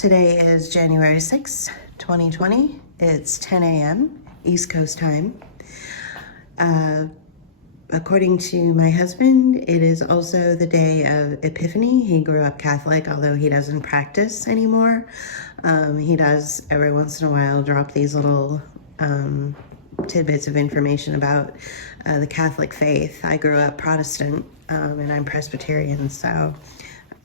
Today is January 6th, 2020. It's 10 a.m. East Coast time. According to my husband, it is also the day of Epiphany. He grew up Catholic, although he doesn't practice anymore. He does every once in a while drop these little tidbits of information about the Catholic faith. I grew up Protestant, and I'm Presbyterian, so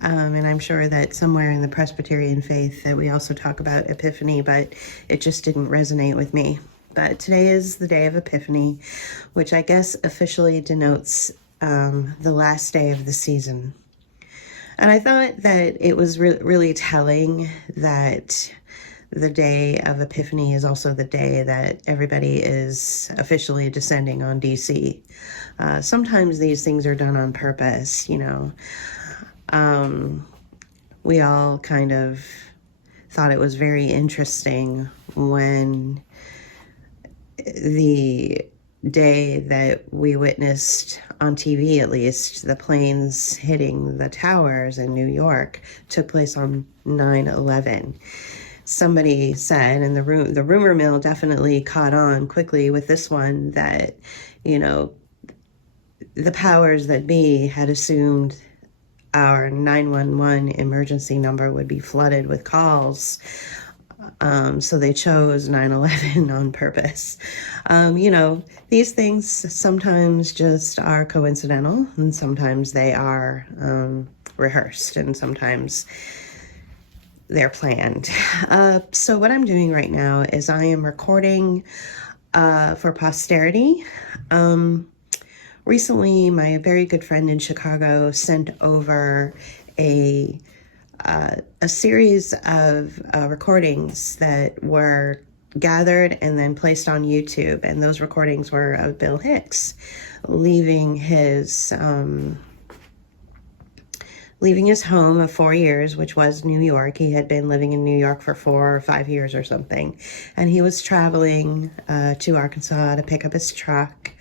and I'm sure that somewhere in the Presbyterian faith that we also talk about Epiphany, but it just didn't resonate with me. But today is the day of Epiphany, which I guess officially denotes the last day of the season. And I thought that it was really telling that the day of Epiphany is also the day that everybody is officially descending on DC. Sometimes these things are done on purpose, you know. We all kind of thought it was very interesting when the day that we witnessed on TV, at least, the planes hitting the towers in New York took place on 9/11. Somebody said, and the rumor mill definitely caught on quickly with this one, that, you know, the powers that be had assumed our 911 emergency number would be flooded with calls. So they chose 9/11 on purpose. You know, these things sometimes just are coincidental, and sometimes they are rehearsed, and sometimes they're planned. So what I'm doing right now is I am recording for posterity. Recently, my very good friend in Chicago sent over a series of recordings that were gathered and then placed on YouTube, and those recordings were of Bill Hicks leaving his home of 4 years, which was New York. He had been living in New York for 4 or 5 years or something, and he was traveling to Arkansas to pick up his truck.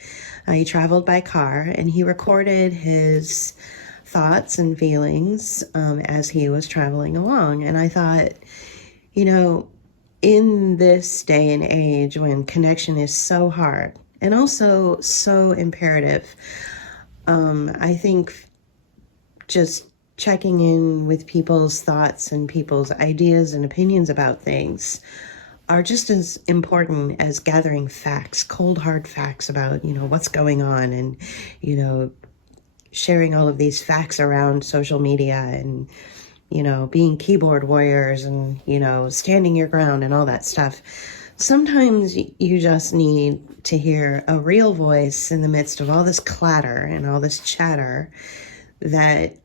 He traveled by car, and he recorded his thoughts and feelings as he was traveling along. And I thought, you know, in this day and age when connection is so hard and also so imperative, I think just checking in with people's thoughts and people's ideas and opinions about things are just as important as gathering facts, cold hard facts about, you know, what's going on, and, you know, sharing all of these facts around social media, and, you know, being keyboard warriors, and, you know, standing your ground and all that stuff. Sometimes you just need to hear a real voice in the midst of all this clatter and all this chatter that,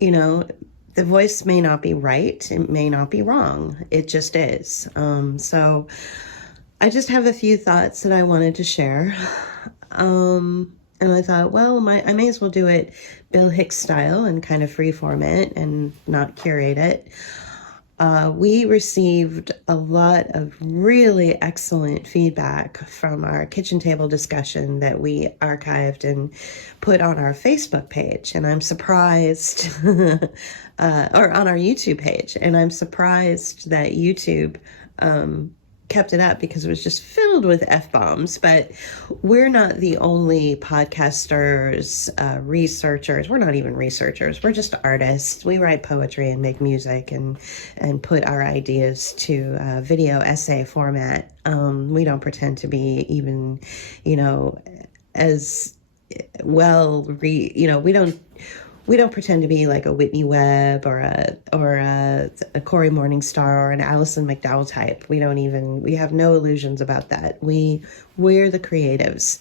you know, the voice may not be right, it may not be wrong, it just is. So I just have a few thoughts that I wanted to share. And I thought, well, I may as well do it Bill Hicks style and kind of free form it and not curate it. We received a lot of really excellent feedback from our kitchen table discussion that we archived and put on our Facebook page. And I'm surprised, or on our YouTube page, and I'm surprised that YouTube kept it up, because it was just filled with F-bombs. But we're not the only podcasters, researchers. We're not even researchers. We're just artists. We write poetry and make music and put our ideas to video essay format. We don't pretend to be even, you know, as well, you know, we don't pretend to be like a Whitney Webb or a Corey Morningstar or an Alison McDowell type. We have no illusions about that. We're the creatives.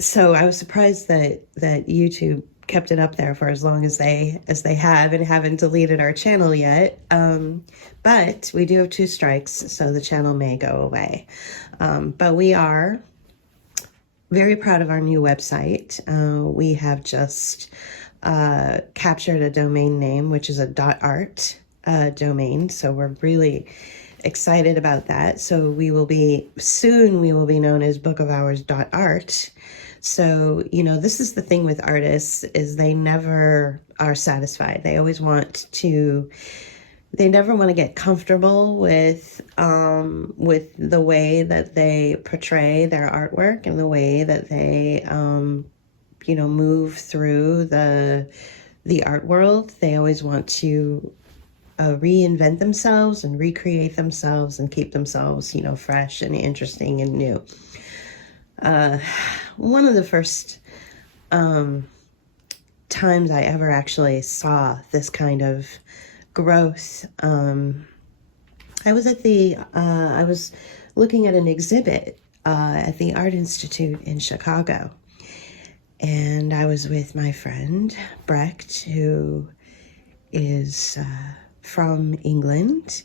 So I was surprised that YouTube kept it up there for as long as they have, and haven't deleted our channel yet. But we do have 2 strikes, so the channel may go away. But we are very proud of our new website. We have just captured a domain name, which is a .art domain. So we're really excited about that. So we will be known as bookofhours.art. So, this is the thing with artists, is they never are satisfied. They never want to get comfortable with the way that they portray their artwork and the way that they move through the art world. They always want to reinvent themselves and recreate themselves and keep themselves, fresh and interesting and new. One of the first times I ever actually saw this kind of growth, I was looking at an exhibit at the Art Institute in Chicago. And I was with my friend, Brecht, who is from England,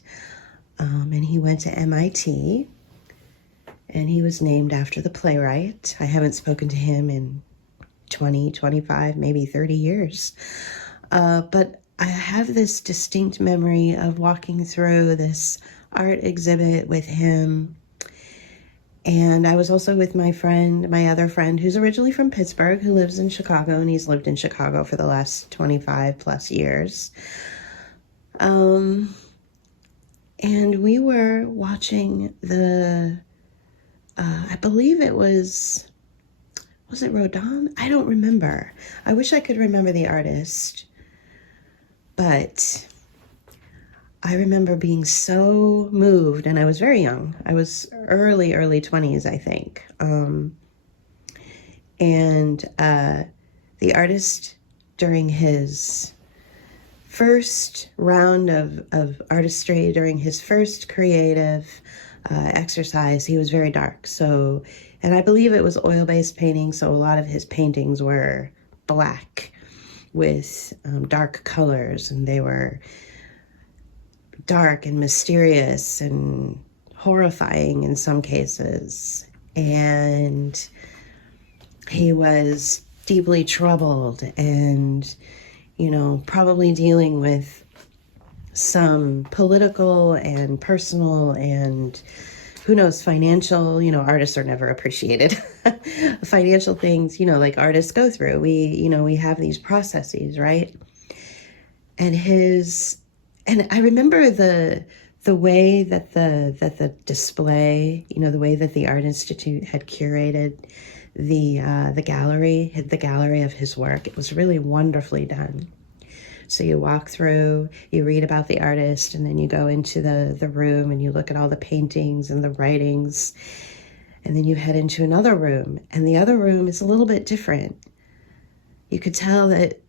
and he went to MIT, and he was named after the playwright. I haven't spoken to him in 20, 25, maybe 30 years. But I have this distinct memory of walking through this art exhibit with him. And I was also with my other friend, who's originally from Pittsburgh, who lives in Chicago, and he's lived in Chicago for the last 25 plus years. And we were watching I believe it was it Rodin? I don't remember. I wish I could remember the artist, but I remember being so moved, and I was very young. I was early 20s, I think. And the artist, during his first round of artistry, during his first creative exercise, he was very dark. So, and I believe it was oil-based painting, so a lot of his paintings were black with dark colors, and they were dark and mysterious and horrifying in some cases. And he was deeply troubled and, probably dealing with some political and personal and, who knows, financial, artists are never appreciated. Financial things, like artists go through. We have these processes, right? And I remember the way that the display, the way that the Art Institute had curated the gallery of his work. It was really wonderfully done. So you walk through, you read about the artist, and then you go into the room and you look at all the paintings and the writings, and then you head into another room, and the other room is a little bit different. You could tell that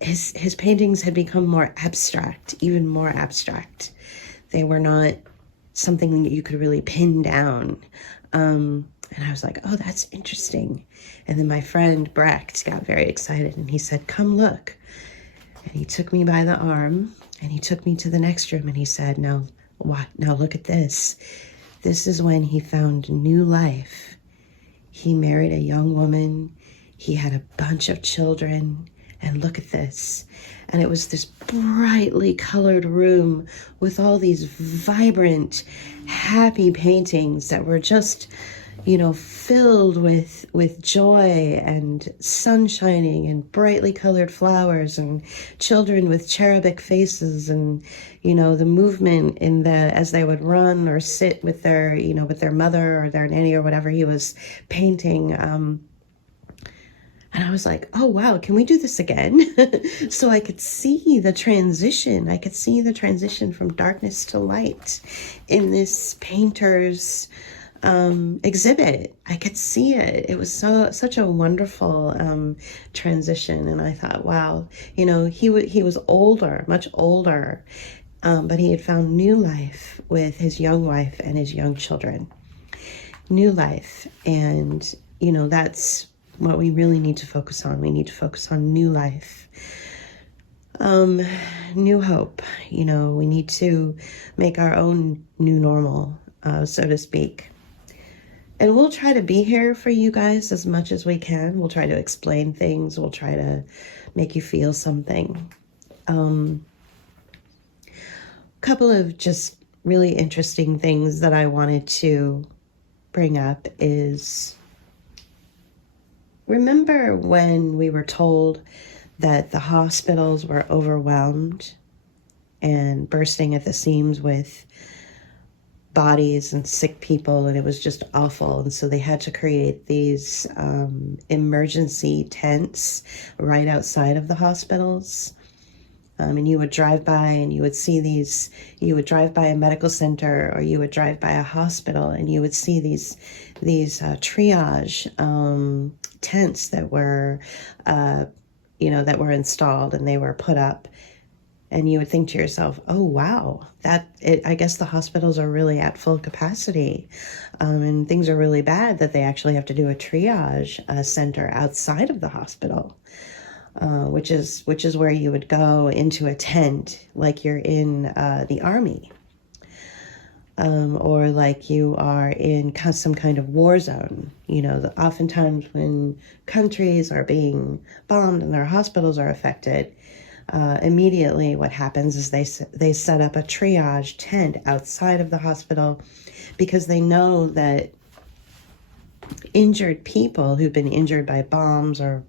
his paintings had become more abstract, even more abstract. They were not something that you could really pin down. And I was like, oh, that's interesting. And then my friend Brecht got very excited, and he said, come look. And he took me by the arm, and he took me to the next room, and he said, now look at this. This is when he found new life. He married a young woman. He had a bunch of children. And look at this. And it was this brightly colored room with all these vibrant, happy paintings that were just, filled with joy and sun shining and brightly colored flowers and children with cherubic faces, and, the movement as they would run or sit with their mother or their nanny or whatever he was painting. And I was like, oh, wow, can we do this again? So I could see the transition. I could see the transition from darkness to light in this painter's exhibit. I could see it. It was such a wonderful transition. And I thought, wow, he was older, much older, but he had found new life with his young wife and his young children. New life. And, that's what we really need to focus on. We need to focus on new life, new hope. We need to make our own new normal, so to speak. And we'll try to be here for you guys as much as we can. We'll try to explain things. We'll try to make you feel something. A couple of just really interesting things that I wanted to bring up is Remember when we were told that the hospitals were overwhelmed and bursting at the seams with bodies and sick people, and it was just awful, and so they had to create these emergency tents right outside of the hospitals, and you would drive by and you would see these, you would drive by a medical center or you would drive by a hospital and you would see these triage tents that were that were installed, and they were put up. And you would think to yourself, oh, wow, I guess the hospitals are really at full capacity, and things are really bad that they actually have to do a triage center outside of the hospital, which is where you would go into a tent like you're in the army, or like you are in some kind of war zone. Oftentimes when countries are being bombed and their hospitals are affected, immediately what happens is they set up a triage tent outside of the hospital, because they know that injured people who've been injured by bombs or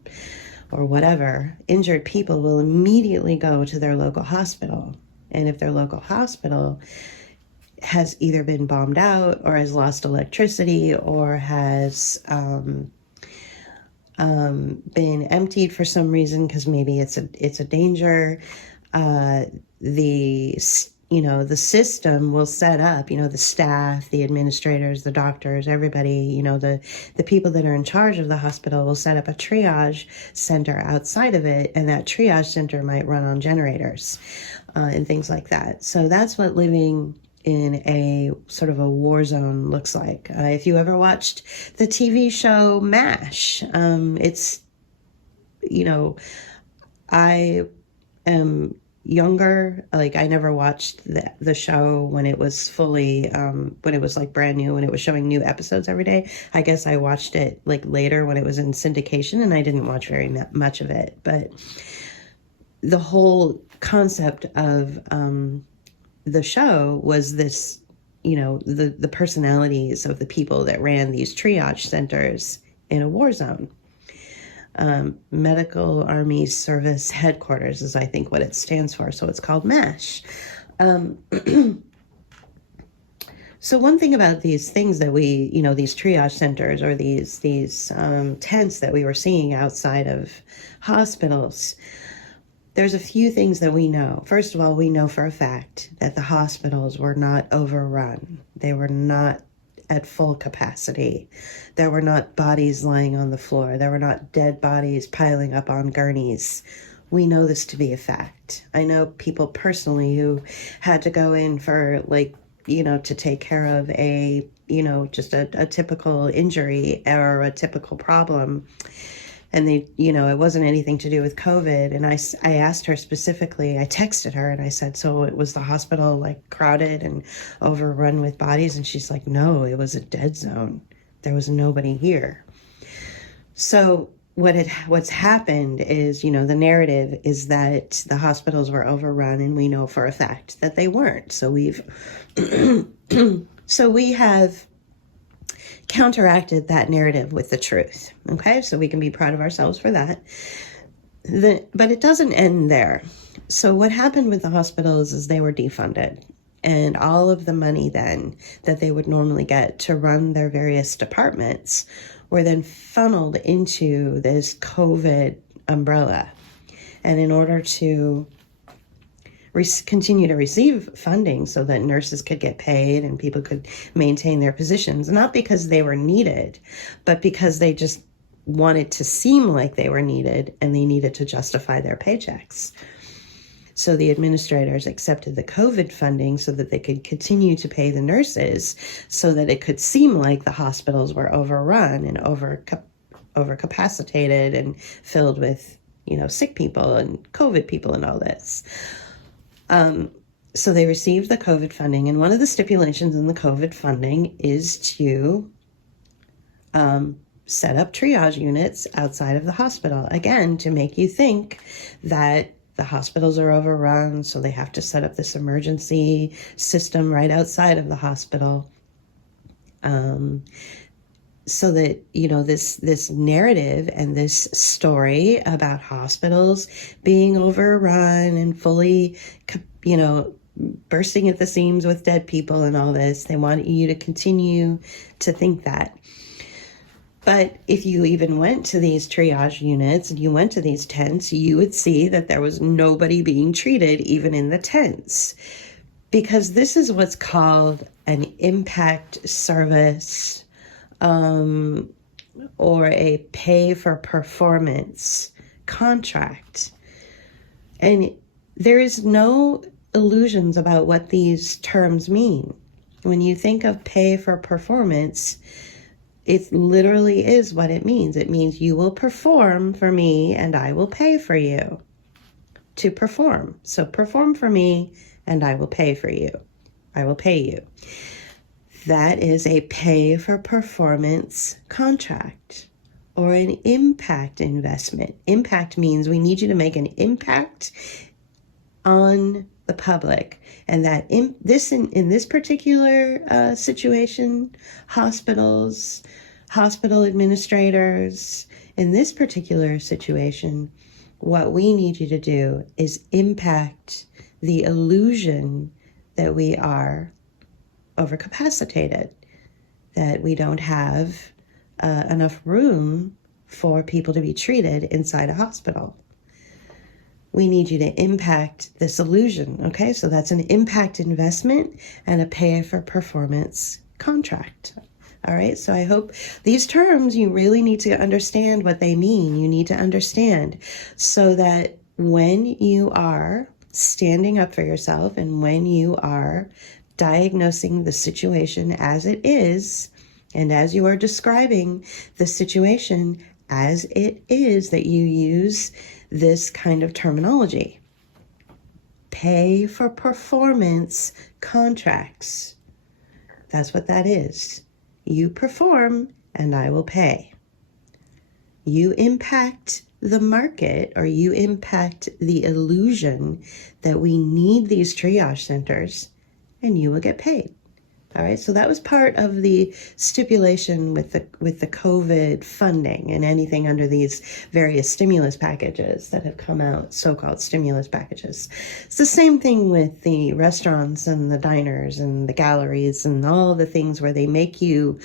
whatever, injured people will immediately go to their local hospital. And if their local hospital has either been bombed out or has lost electricity or has been emptied for some reason, because maybe it's a danger, the system will set up, the staff, the administrators, the doctors, everybody, the people that are in charge of the hospital will set up a triage center outside of it, and that triage center might run on generators and things like that. So that's what living in a sort of a war zone looks like. If you ever watched the TV show MASH, it's, I am younger. Like, I never watched the show when it was fully, when it was like brand new, when it was showing new episodes every day. I guess I watched it like later when it was in syndication, and I didn't watch very much of it. But the whole concept of the show was this, the personalities of the people that ran these triage centers in a war zone. Medical Army Service Headquarters is, I think, what it stands for. So it's called MASH. So one thing about these things that we, these triage centers or these tents that we were seeing outside of hospitals, there's a few things that we know. First of all, we know for a fact that the hospitals were not overrun. They were not at full capacity. There were not bodies lying on the floor. There were not dead bodies piling up on gurneys. We know this to be a fact. I know people personally who had to go in for to take care of a, just a typical injury or a typical problem. And they, it wasn't anything to do with COVID. And I asked her specifically, I texted her and I said, so it was the hospital like crowded and overrun with bodies? And she's like, no, it was a dead zone. There was nobody here. So what's happened is, the narrative is that the hospitals were overrun, and we know for a fact that they weren't. So we have counteracted that narrative with the truth. Okay, so we can be proud of ourselves for that. But it doesn't end there. So what happened with the hospitals is they were defunded, and all of the money then that they would normally get to run their various departments were then funneled into this COVID umbrella. And in order to continue to receive funding so that nurses could get paid and people could maintain their positions, not because they were needed, but because they just wanted to seem like they were needed and they needed to justify their paychecks. So the administrators accepted the COVID funding so that they could continue to pay the nurses, so that it could seem like the hospitals were overrun and overcapacitated and filled with, sick people and COVID people and all this. So they received the COVID funding, and one of the stipulations in the COVID funding is to set up triage units outside of the hospital, again, to make you think that the hospitals are overrun, so they have to set up this emergency system right outside of the hospital. so that, this narrative and this story about hospitals being overrun and fully, bursting at the seams with dead people and all this, they want you to continue to think that. But if you even went to these triage units and you went to these tents, you would see that there was nobody being treated even in the tents. Because this is what's called an impact service, or a pay for performance contract. And there is no illusions about what these terms mean. When you think of pay for performance, it literally is what it means. It means you will perform for me and I will pay for you to perform. So perform for me and I will pay for you. I will pay you. That is a pay for performance contract or an impact investment. Impact means we need you to make an impact on the public. And that in this particular situation, hospitals, hospital administrators, in this particular situation, what we need you to do is impact the illusion that we are overcapacitated, that we don't have enough room for people to be treated inside a hospital. We need you to impact this illusion, okay? So that's an impact investment and a pay for performance contract. All right, so I hope these terms, you really need to understand what they mean. You need to understand so that when you are standing up for yourself and when you are diagnosing the situation as it is, and as you are describing the situation as it is, that you use this kind of terminology. Pay for performance contracts. That's what that is. You perform and I will pay. You impact the market, or you impact the illusion that we need these triage centers and you will get paid. All right, so that was part of the stipulation with the COVID funding and anything under these various stimulus packages that have come out, so-called stimulus packages. It's the same thing with the restaurants and the diners and the galleries and all the things where they make you,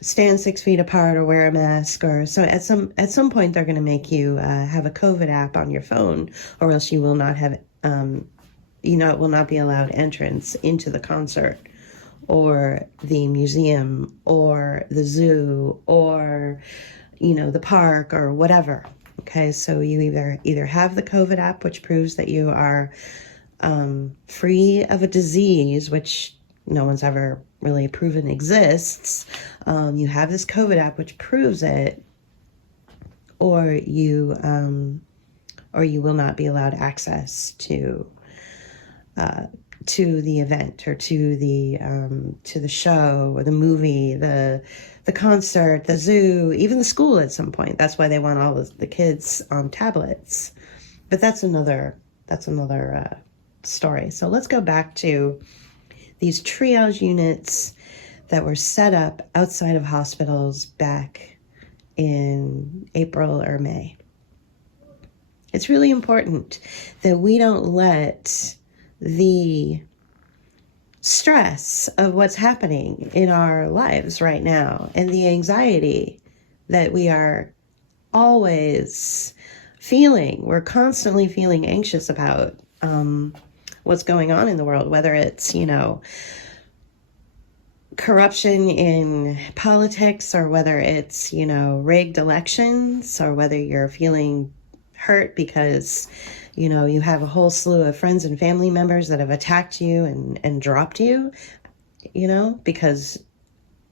stand 6 feet apart or wear a mask, or so at some point they're going to make you have a COVID app on your phone, or else you will not have it will not be allowed entrance into the concert or the museum or the zoo or, the park or whatever. Okay, so you either have the COVID app, which proves that you are free of a disease, which no one's ever really proven exists. You have this COVID app, which proves it, or you will not be allowed access to the event or to the show or the movie, the concert, the zoo, even the school at some point. That's why they want all the kids on tablets. But that's another story. So let's go back to these triage units that were set up outside of hospitals back in April or May. It's really important that we don't let the stress of what's happening in our lives right now and the anxiety that we are always feeling, we're constantly feeling anxious about what's going on in the world, whether it's, corruption in politics, or whether it's, rigged elections, or whether you're feeling hurt because you have a whole slew of friends and family members that have attacked you and dropped you, because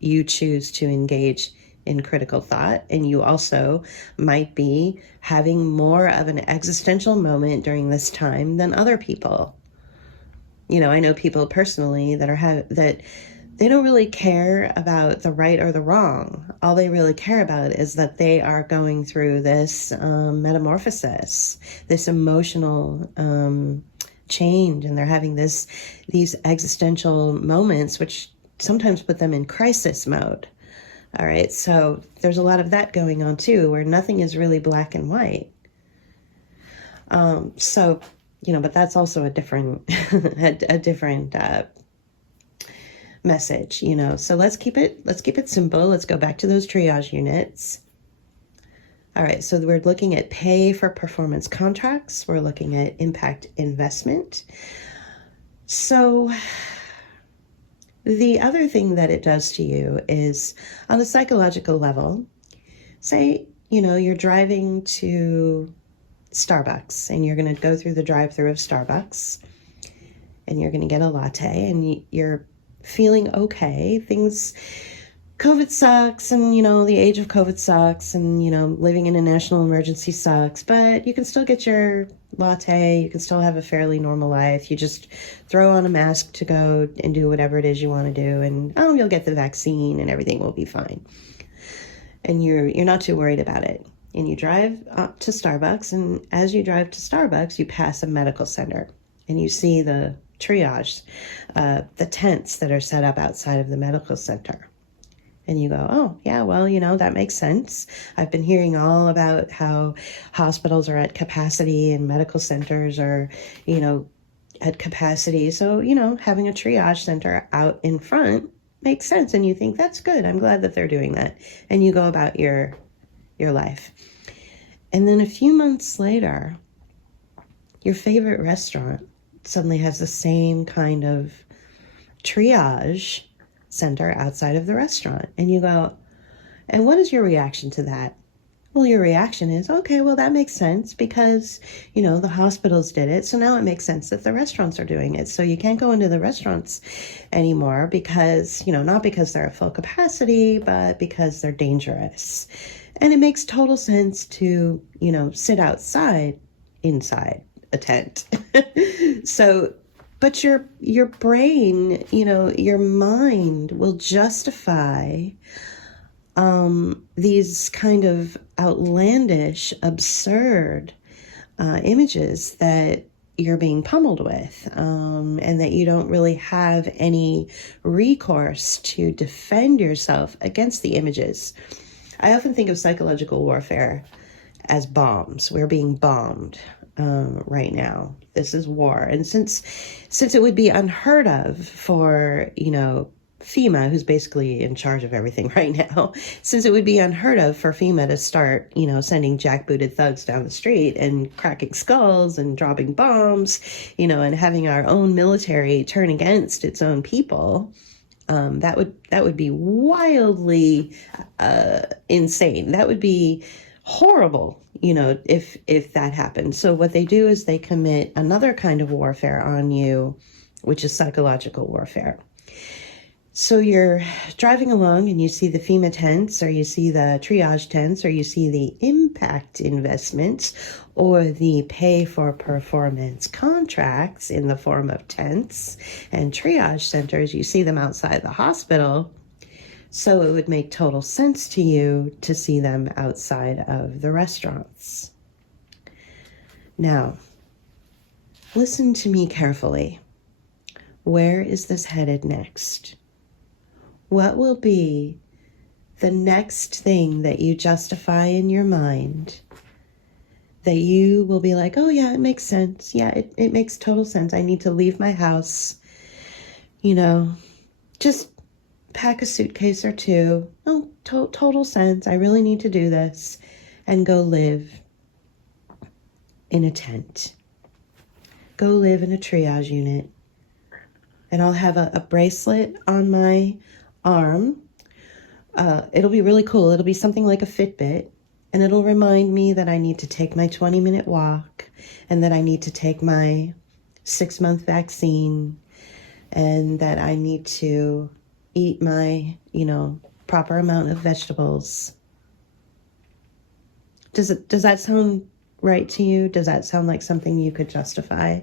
you choose to engage in critical thought. And you also might be having more of an existential moment during this time than other people. I know people personally that they don't really care about the right or the wrong. All they really care about is that they are going through this metamorphosis, this emotional change, and they're having these existential moments, which sometimes put them in crisis mode. All right, so there's a lot of that going on too, where nothing is really black and white. So, but that's also a different, a different message, So let's keep it simple. Let's go back to those triage units. All right, so we're looking at pay for performance contracts. We're looking at impact investment. So the other thing that it does to you is on a psychological level, say, you're driving to Starbucks and you're going to go through the drive-thru of Starbucks and you're going to get a latte and you're feeling okay. COVID sucks and, the age of COVID sucks and, living in a national emergency sucks, but you can still get your latte. You can still have a fairly normal life. You just throw on a mask to go and do whatever it is you want to do. And, you'll get the vaccine and everything will be fine. And you're not too worried about it. And you drive up to Starbucks. And as you drive to Starbucks, you pass a medical center and you see the triage, the tents that are set up outside of the medical center. And you go, oh, yeah, well, that makes sense. I've been hearing all about how hospitals are at capacity and medical centers are, at capacity. So, having a triage center out in front makes sense. And you think, that's good. I'm glad that they're doing that. And you go about your life. And then a few months later, your favorite restaurant suddenly has the same kind of triage center outside of the restaurant. And you go, and what is your reaction to that? Well, your reaction is, okay, well, that makes sense because, the hospitals did it. So now it makes sense that the restaurants are doing it. So you can't go into the restaurants anymore because, not because they're at full capacity, but because they're dangerous. And it makes total sense to, sit inside a tent. So, but your brain, your mind will justify these kind of outlandish, absurd images that you're being pummeled with, and that you don't really have any recourse to defend yourself against the images. I often think of psychological warfare as bombs. We're being bombed right now. This is war. And since it would be unheard of for, FEMA, who's basically in charge of everything right now, since it would be unheard of for FEMA to start, sending jackbooted thugs down the street and cracking skulls and dropping bombs, and having our own military turn against its own people, that would be wildly insane. That would be horrible, if that happened. So what they do is they commit another kind of warfare on you, which is psychological warfare. So you're driving along and you see the FEMA tents, or you see the triage tents, or you see the impact investments, or the pay for performance contracts in the form of tents and triage centers. You see them outside the hospital. So it would make total sense to you to see them outside of the restaurants. Now, listen to me carefully. Where is this headed next? What will be the next thing that you justify in your mind that you will be like, oh yeah, it makes sense. Yeah, it makes total sense. I need to leave my house, just pack a suitcase or two. Oh, total sense. I really need to do this and go live in a tent. Go live in a triage unit. And I'll have a bracelet on my arm. It'll be really cool. It'll be something like a Fitbit, and it'll remind me that I need to take my 20-minute walk and that I need to take my 6-month vaccine and that I need to eat my, proper amount of vegetables. Does that sound right to you? Does that sound like something you could justify?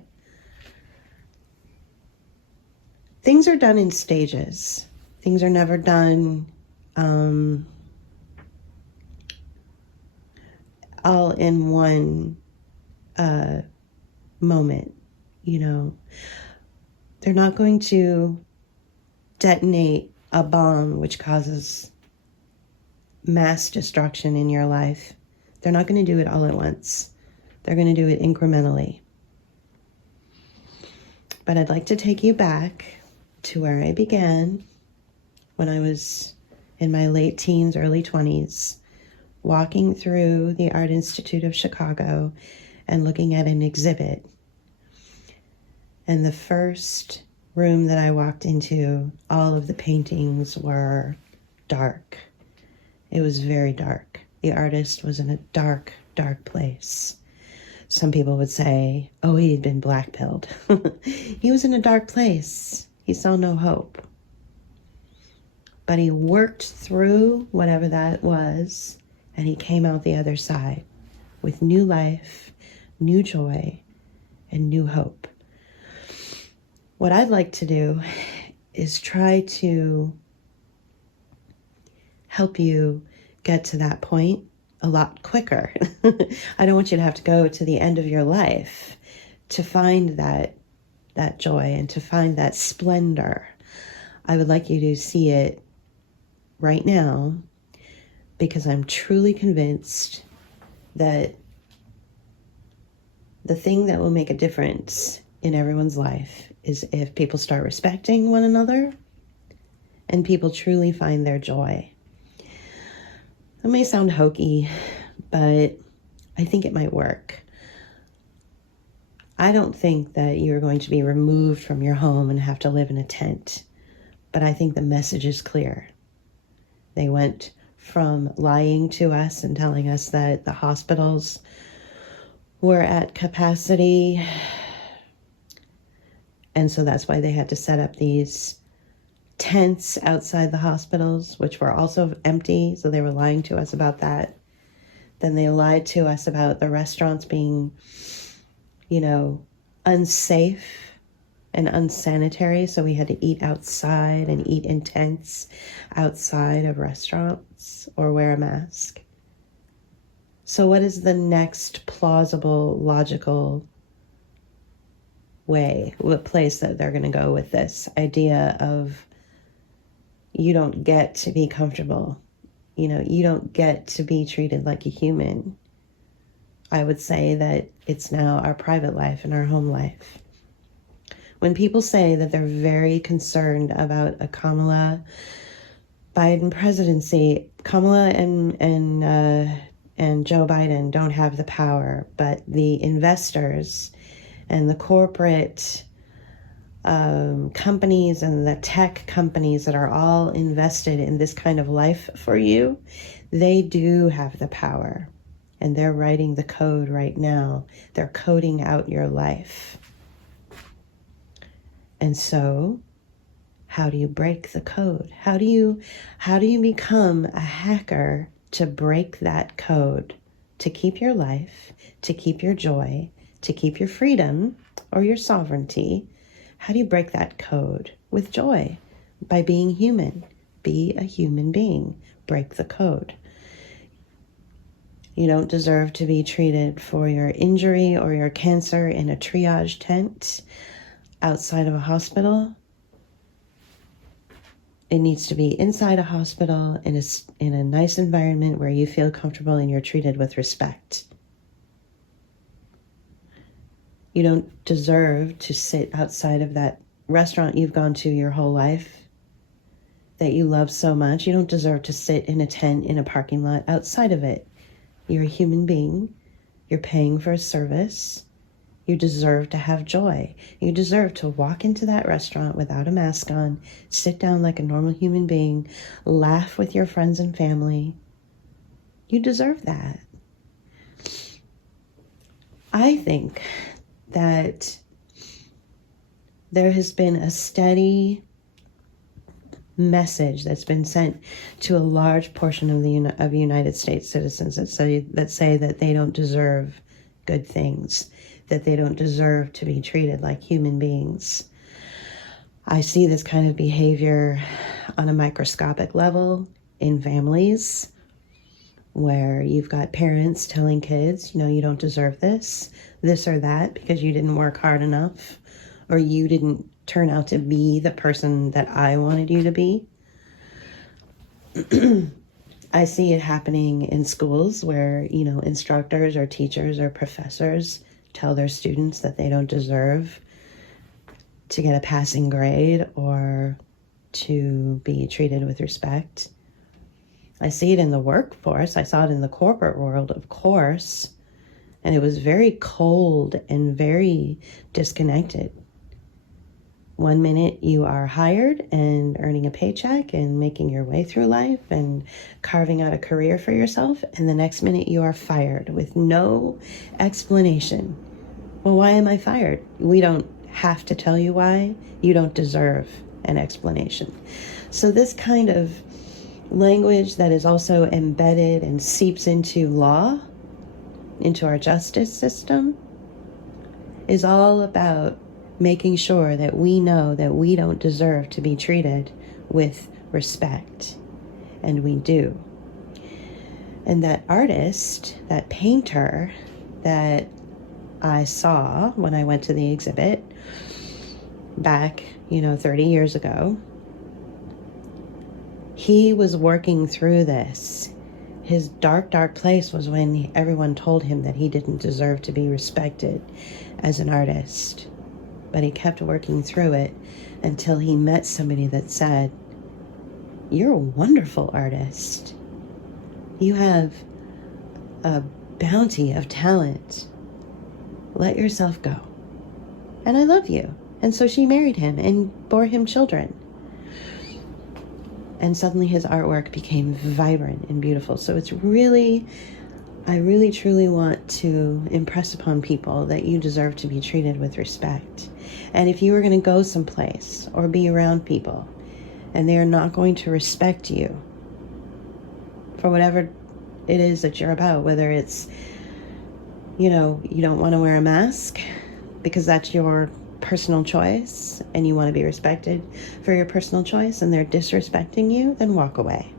Things are done in stages. Things are never done all in one moment, They're not going to detonate a bomb which causes mass destruction in your life. They're not going to do it all at once. They're going to do it incrementally. But I'd like to take you back to where I began when I was in my late teens, early 20s, walking through the Art Institute of Chicago and looking at an exhibit. And the first room that I walked into, all of the paintings were dark. It was very dark. The artist was in a dark, dark place. Some people would say, oh, he'd been black-pilled. He was in a dark place. He saw no hope. But he worked through whatever that was, and he came out the other side with new life, new joy, and new hope. What I'd like to do is try to help you get to that point a lot quicker. I don't want you to have to go to the end of your life to find that joy and to find that splendor. I would like you to see it right now, because I'm truly convinced that the thing that will make a difference in everyone's life is if people start respecting one another and people truly find their joy. It may sound hokey, but I think it might work. I don't think that you're going to be removed from your home and have to live in a tent, but I think the message is clear. They went from lying to us and telling us that the hospitals were at capacity, and so that's why they had to set up these tents outside the hospitals, which were also empty, so they were lying to us about that. Then they lied to us about the restaurants being, unsafe and unsanitary, so we had to eat outside and eat in tents outside of restaurants or wear a mask. So what is the next plausible, logical place that they're going to go with this idea of you don't get to be comfortable? You don't get to be treated like a human. I would say that it's now our private life and our home life. When people say that they're very concerned about a Kamala Biden presidency, Kamala and Joe Biden don't have the power, but the investors and the corporate companies and the tech companies that are all invested in this kind of life for you, they do have the power. And they're writing the code right now. They're coding out your life. And so, how do you break the code? How do you become a hacker to break that code, to keep your life, to keep your joy, to keep your freedom or your sovereignty? How do you break that code? With joy, by being human. Be a human being. Break the code. You don't deserve to be treated for your injury or your cancer in a triage tent outside of a hospital. It needs to be inside a hospital in a nice environment where you feel comfortable and you're treated with respect. You don't deserve to sit outside of that restaurant you've gone to your whole life that you love so much. You don't deserve to sit in a tent in a parking lot outside of it. You're a human being. You're paying for a service. You deserve to have joy. You deserve to walk into that restaurant without a mask on, sit down like a normal human being, laugh with your friends and family. You deserve that. I think that there has been a steady message that's been sent to a large portion of the United States citizens that say that they don't deserve good things, that they don't deserve to be treated like human beings. I see this kind of behavior on a microscopic level in families where you've got parents telling kids, you don't deserve this or that because you didn't work hard enough, or you didn't turn out to be the person that I wanted you to be. I see it happening in schools where, instructors or teachers or professors tell their students that they don't deserve to get a passing grade or to be treated with respect. I see it in the workforce. I saw it in the corporate world, of course, and it was very cold and very disconnected. One minute you are hired and earning a paycheck and making your way through life and carving out a career for yourself, and the next minute you are fired with no explanation. Well, why am I fired? We don't have to tell you why. You don't deserve an explanation. So this kind of language that is also embedded and seeps into law, into our justice system, is all about making sure that we know that we don't deserve to be treated with respect. And we do. And that artist, that painter that I saw when I went to the exhibit back, 30 years ago, he was working through this. His dark, dark place was when everyone told him that he didn't deserve to be respected as an artist. But he kept working through it until he met somebody that said, "You're a wonderful artist. You have a bounty of talent. Let yourself go. And I love you." And so she married him and bore him children. And suddenly his artwork became vibrant and beautiful. So I really truly want to impress upon people that you deserve to be treated with respect. And if you are going to go someplace or be around people and they are not going to respect you for whatever it is that you're about, whether it's, you don't want to wear a mask because that's your personal choice and you want to be respected for your personal choice, and they're disrespecting you, then walk away.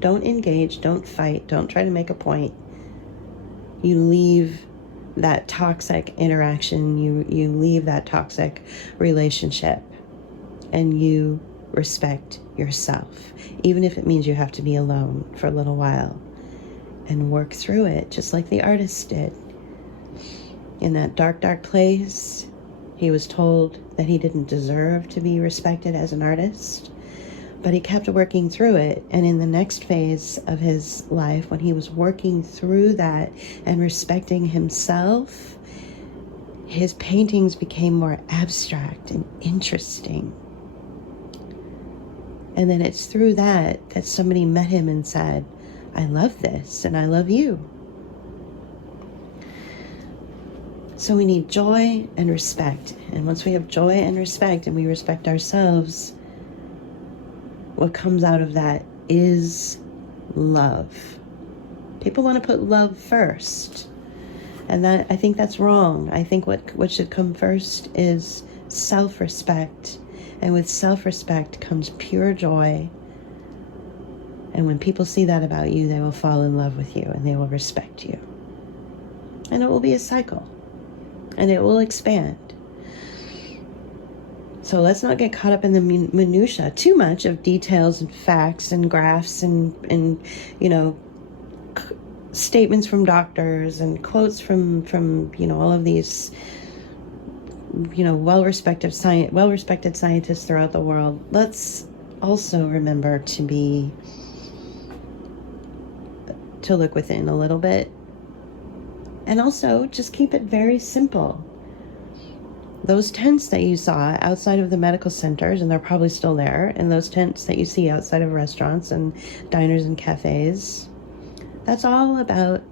Don't engage, don't fight, don't try to make a point. You leave that toxic interaction, you leave that toxic relationship, and you respect yourself, even if it means you have to be alone for a little while and work through it, just like the artist did. In that dark, dark place, he was told that he didn't deserve to be respected as an artist, but he kept working through it. And in the next phase of his life, when he was working through that and respecting himself, his paintings became more abstract and interesting. And then it's through that somebody met him and said, "I love this and I love you." So we need joy and respect. And once we have joy and respect and we respect ourselves, what comes out of that is love. People want to put love first. And I think that's wrong. I think what should come first is self-respect. And with self-respect comes pure joy. And when people see that about you, they will fall in love with you and they will respect you. And it will be a cycle. And it will expand. So let's not get caught up in the minutia too much of details and facts and graphs and statements from doctors and quotes from all of these well-respected scientists throughout the world. Let's also remember to look within a little bit. And also, just keep it very simple. Those tents that you saw outside of the medical centers, and they're probably still there, and those tents that you see outside of restaurants and diners and cafes, that's all about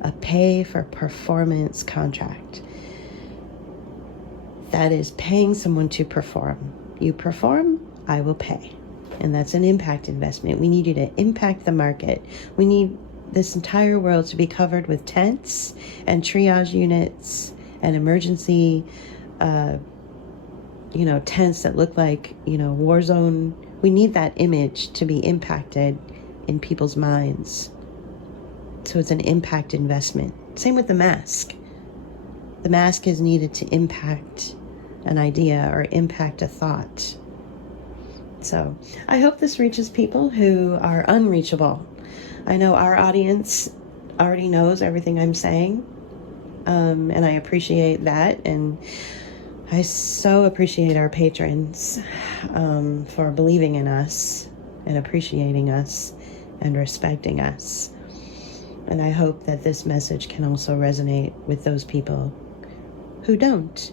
a pay-for-performance contract. That is paying someone to perform. You perform, I will pay. And that's an impact investment. We need you to impact the market. We need this entire world to be covered with tents and triage units and emergency, tents that look like, war zone. We need that image to be impacted in people's minds. So it's an impact investment. Same with the mask. The mask is needed to impact an idea or impact a thought. So I hope this reaches people who are unreachable. I know our audience already knows everything I'm saying, and I appreciate that. And I so appreciate our patrons for believing in us and appreciating us and respecting us. And I hope that this message can also resonate with those people who don't.